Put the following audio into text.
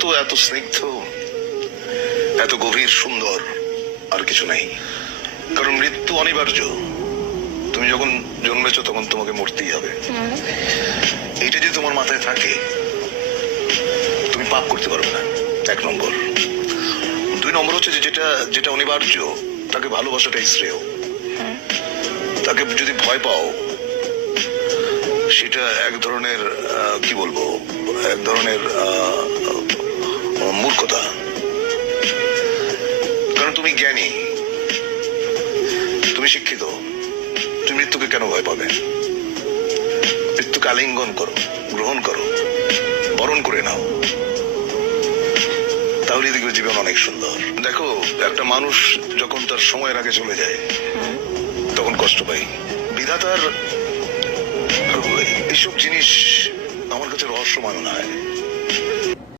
মতো এত স্নিগ্ধ, এত গভীর, সুন্দর আর কিছু নাই। কারণ মৃত্যু অনিবার্য। তুমি যখন জন্মেছো তখন তোমাকে মরতেই হবে। এটা যদি তোমার মাথায় থাকে, তুমি পাপ করতে পারবে না, 1 নম্বর। 2 নম্বর হচ্ছে যে যেটা অনিবার্য তাকে ভালোবাসাটাই শ্রেয়। তাকে যদি ভয় পাও, সেটা এক ধরনের কি বলবো, এক ধরনের মূর্খতা। কারণ তুমি জ্ঞানী, তুমি শিক্ষিত, তুমি মৃত্যুকে কেন ভয় পাবে? মৃত্যুকে আলিঙ্গন করো, গ্রহণ করো, বরণ করে নাও, তাহলে দেখবে জীবন অনেক সুন্দর। দেখো, একটা মানুষ যখন তার সময়ের আগে চলে যায় তখন কষ্ট পাই। বিধাতার এইসব জিনিস আমার কাছে রহস্যময় মনে হয়।